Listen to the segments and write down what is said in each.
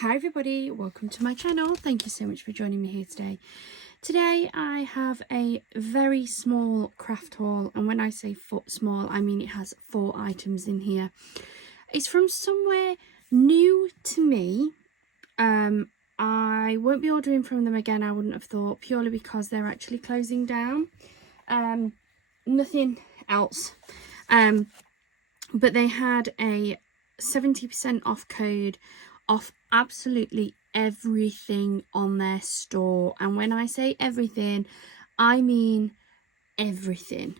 Hi everybody, welcome to my channel. Thank you so much for joining me here today. Today I have a very small craft haul, and when I say small I mean it has 4 items in here. It's from somewhere new to me. I won't be ordering from them again, I wouldn't have thought, purely because they're actually closing down. Nothing else. But they had a 70% off code off absolutely everything on their store, and when I say everything I mean everything.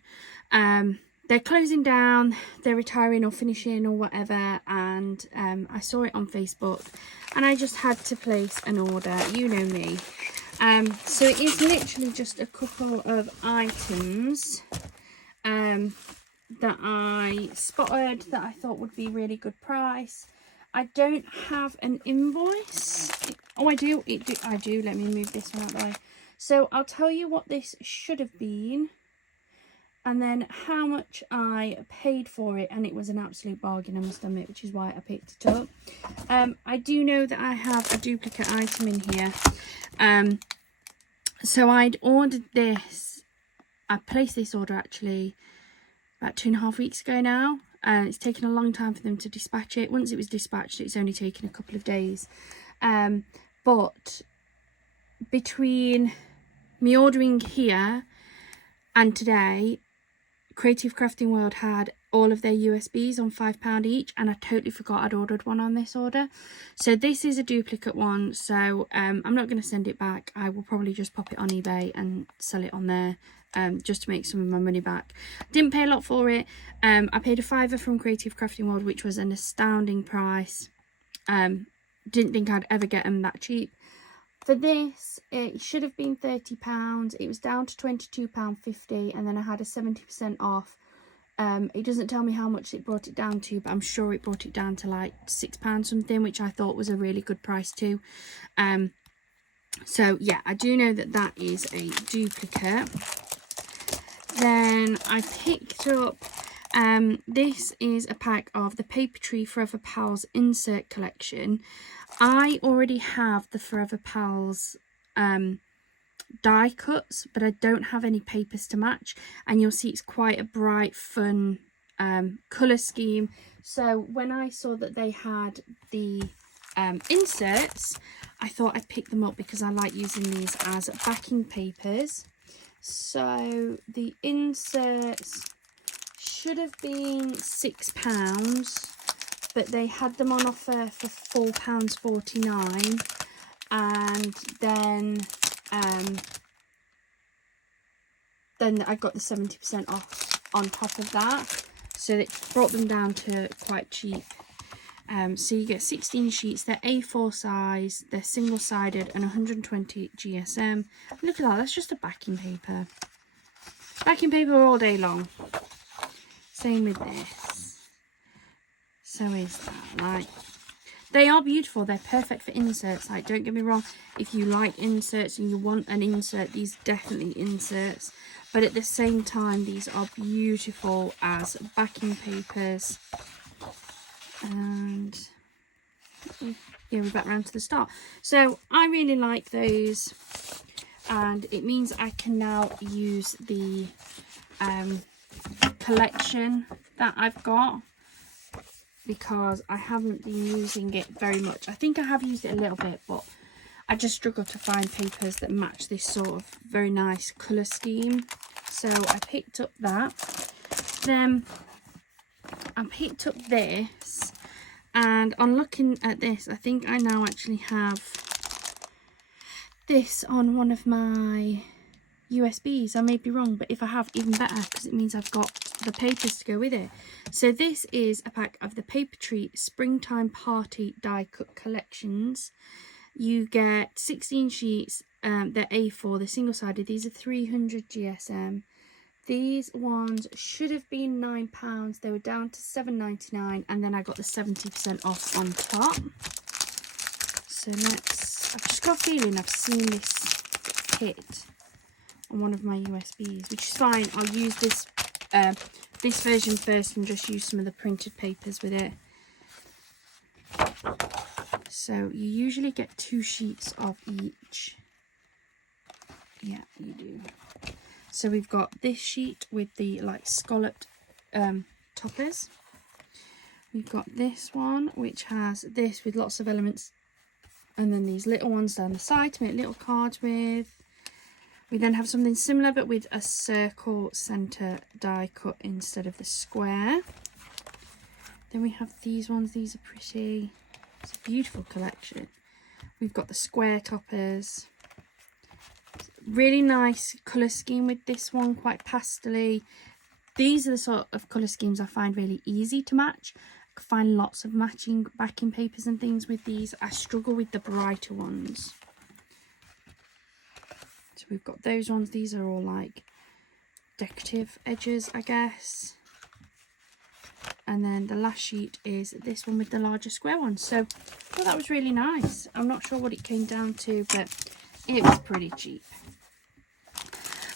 They're closing down, they're retiring or finishing or whatever, and I saw it on Facebook and I just had to place an order. You know me. So it is literally just a couple of items that I spotted that I thought would be really good price. I don't have an invoice. Oh, I do. I do. Let me move this one out of the way. So I'll tell you what this should have been, and then how much I paid for it, and it was an absolute bargain, I must admit, which is why I picked it up. I do know that I have a duplicate item in here. So I'd ordered this. I placed this order actually about 2.5 weeks ago now. It's taken a long time for them to dispatch it. Once it was dispatched, it's only taken a couple of days. But between me ordering here and today, Creative Crafting World had all of their USBs on £5 each, and I totally forgot I'd ordered one on this order. So this is a duplicate one, so I'm not going to send it back. I will probably just pop it on eBay and sell it on there. Just to make some of my money back. Didn't pay a lot for it. I paid a £5 from Creative Crafting World, which was an astounding price. Didn't think I'd ever get them that cheap. For this, it should have been £30. It was down to £22.50, and then I had a 70% off. It doesn't tell me how much it brought it down to, but I'm sure it brought it down to like £6 something, which I thought was a really good price too. So yeah, I do know that that is a duplicate. Then I picked up, this is a pack of the Papertree Forever Pals insert collection. I already have the Forever Pals die cuts, but I don't have any papers to match, and you'll see it's quite a bright, fun colour scheme. So when I saw that they had the inserts, I thought I'd pick them up because I like using these as backing papers. So the inserts should have been £6, but they had them on offer for £4.49, and then I got the 70% off on top of that, so it brought them down to quite cheap. So you get 16 sheets, they're A4 size, they're single-sided, and 120 GSM. Look at that, that's just a backing paper. Backing paper all day long. Same with this. So is that. Like, they are beautiful, they're perfect for inserts. Like, don't get me wrong, if you like inserts and you want an insert, these definitely inserts. But at the same time, these are beautiful as backing papers. And yeah, we're back around to the start. So I really like those, and it means I can now use the collection that I've got, because I haven't been using it very much. I think I have used it a little bit, but I just struggle to find papers that match this sort of very nice colour scheme. So I picked up that. Then I picked up this, and on looking at this, I think I now actually have this on one of my USBs. I may be wrong, but if I have, even better, because it means I've got the papers to go with it. So this is a pack of the Papertree Springtime Party Die Cut Collections. You get 16 sheets, they're A4, they're single-sided, these are 300 GSM. These ones should have been £9, they were down to £7.99, and then I got the 70% off on top. So I've just got a feeling I've seen this kit on one of my USBs, which is fine. I'll use this version first and just use some of the printed papers with it. So you usually get 2 sheets of each. Yeah, you do. So we've got this sheet with the like scalloped toppers. We've got this one which has this with lots of elements, and then these little ones down the side to make little cards with. We then have something similar but with a circle centre die cut instead of the square. Then we have these ones. These are pretty. It's a beautiful collection. We've got the square toppers. Really nice colour scheme with this one, quite pastel-y. These are the sort of colour schemes I find really easy to match. I can find lots of matching backing papers and things with these. I struggle with the brighter ones. So we've got those ones. These are all like decorative edges, I guess. And then the last sheet is this one with the larger square one. So I thought that was really nice. I'm not sure what it came down to, but it was pretty cheap.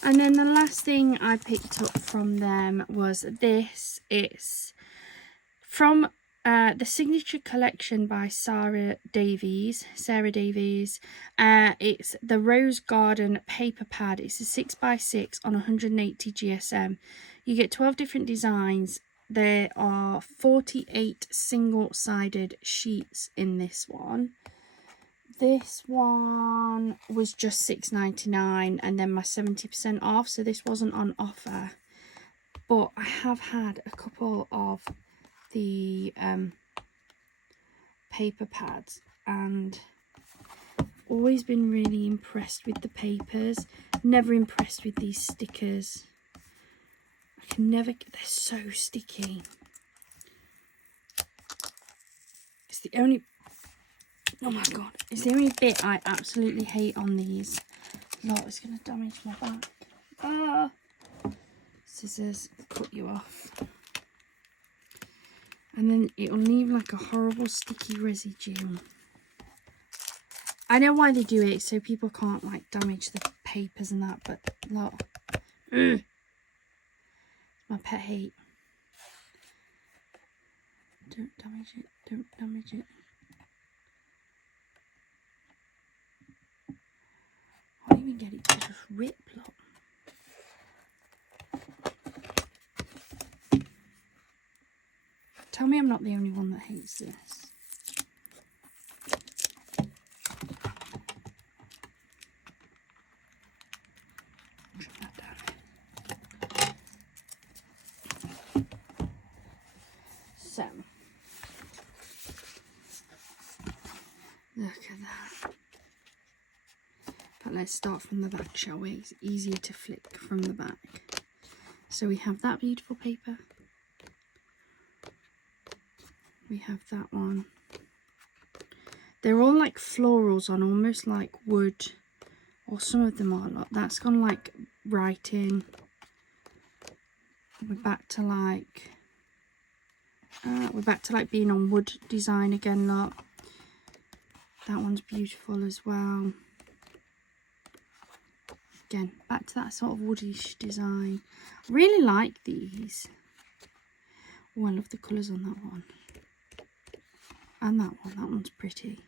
And then the last thing I picked up from them was this. It's from the Signature Collection by Sarah Davies. It's the Rose Garden paper pad. It's a 6x6 on 180 GSM. You get 12 different designs. There are 48 single-sided sheets in this one. This one was just $6.99 and then my 70% off, so this wasn't on offer. But I have had a couple of the paper pads and always been really impressed with the papers. Never impressed with these stickers. I can never get, they're so sticky. It's the only, oh my god, it's the only bit I absolutely hate on these. Lord, it's going to damage my back. Ah! Scissors cut you off. And then it'll leave like a horrible sticky residue. I know why they do it, so people can't like damage the papers and that, but look. Ugh. My pet hate. Don't damage it, don't damage it. I can't even get it to just rip, look. Tell me I'm not the only one that hates this. Trim that down. So, look at that. But let's start from the back, shall we? It's easier to flick from the back. So we have that beautiful paper. We have that one. They're all like florals on, almost like wood, or some of them are. Like that's gone like writing. We're back to like being on wood design again. Look, that one's beautiful as well. Again, back to that sort of woodish design. I really like these. Oh, I love the colours on that one. And that one's pretty.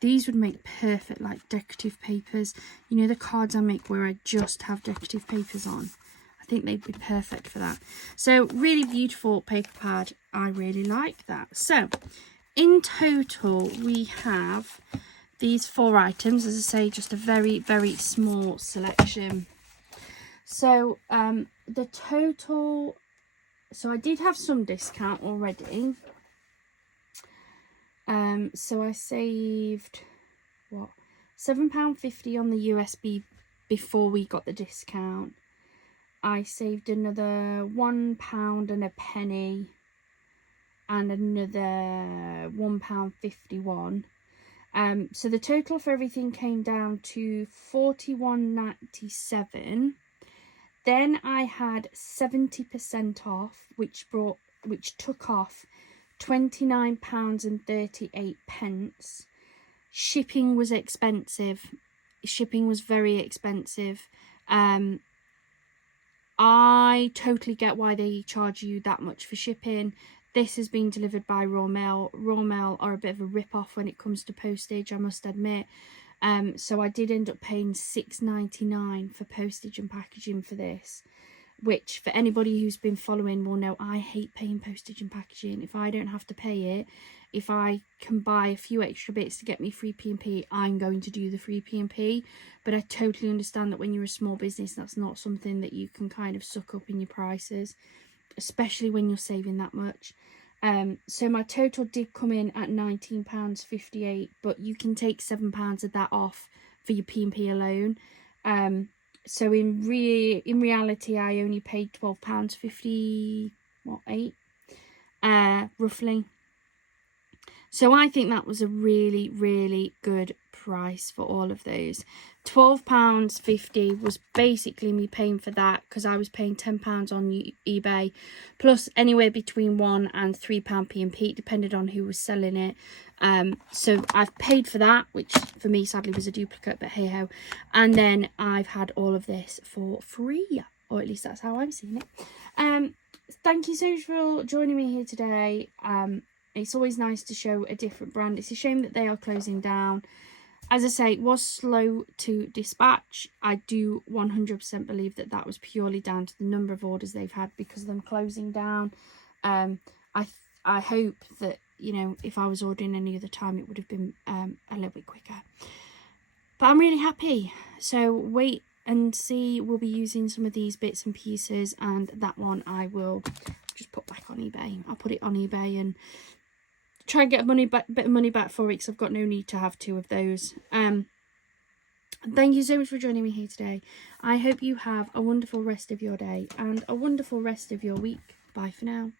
These would make perfect like decorative papers. You know the cards I make where I just have decorative papers on? I think they'd be perfect for that. So really beautiful paper pad. I really like that. So in total we have these 4 items. As I say, just a very, very small selection. So the total, so I did have some discount already. So I saved, what, £7.50 on the USB before we got the discount. I saved another £1 and a penny and another £1.51. So the total for everything came down to £41.97. Then I had 70% off, which took off £29.38. Shipping was expensive. Shipping was very expensive. I totally get why they charge you that much for shipping. This has been delivered by Raw Mail. Raw Mail are a bit of a rip-off when it comes to postage, I must admit. So I did end up paying £6.99 for postage and packaging for this, which for anybody who's been following will know I hate paying postage and packaging. If I don't have to pay it, if I can buy a few extra bits to get me free P&P, I'm going to do the free P&P. But I totally understand that when you're a small business, that's not something that you can kind of suck up in your prices, especially when you're saving that much. So my total did come in at £19.58, but you can take £7 of that off for your P&P alone. So in reality, I only paid £12.58, roughly. So I think that was a really, really good price for all of those. £12.50 was basically me paying for that, because I was paying £10 on eBay, plus anywhere between £1 and £3 P&P, depending on who was selling it. So I've paid for that, which for me sadly was a duplicate, but hey ho. And then I've had all of this for free, or at least that's how I'm seeing it. Thank you so much for joining me here today. It's always nice to show a different brand. It's a shame that they are closing down. As I say, it was slow to dispatch. I do 100% believe that that was purely down to the number of orders they've had because of them closing down. I hope that, you know, if I was ordering any other time, it would have been a little bit quicker. But I'm really happy. So wait and see. We'll be using some of these bits and pieces, and that one I will just put back on eBay. I'll put it on eBay and try and get bit of money back for it, because I've got no need to have two of those. Thank you so much for joining me here today. I hope you have a wonderful rest of your day and a wonderful rest of your week. Bye for now.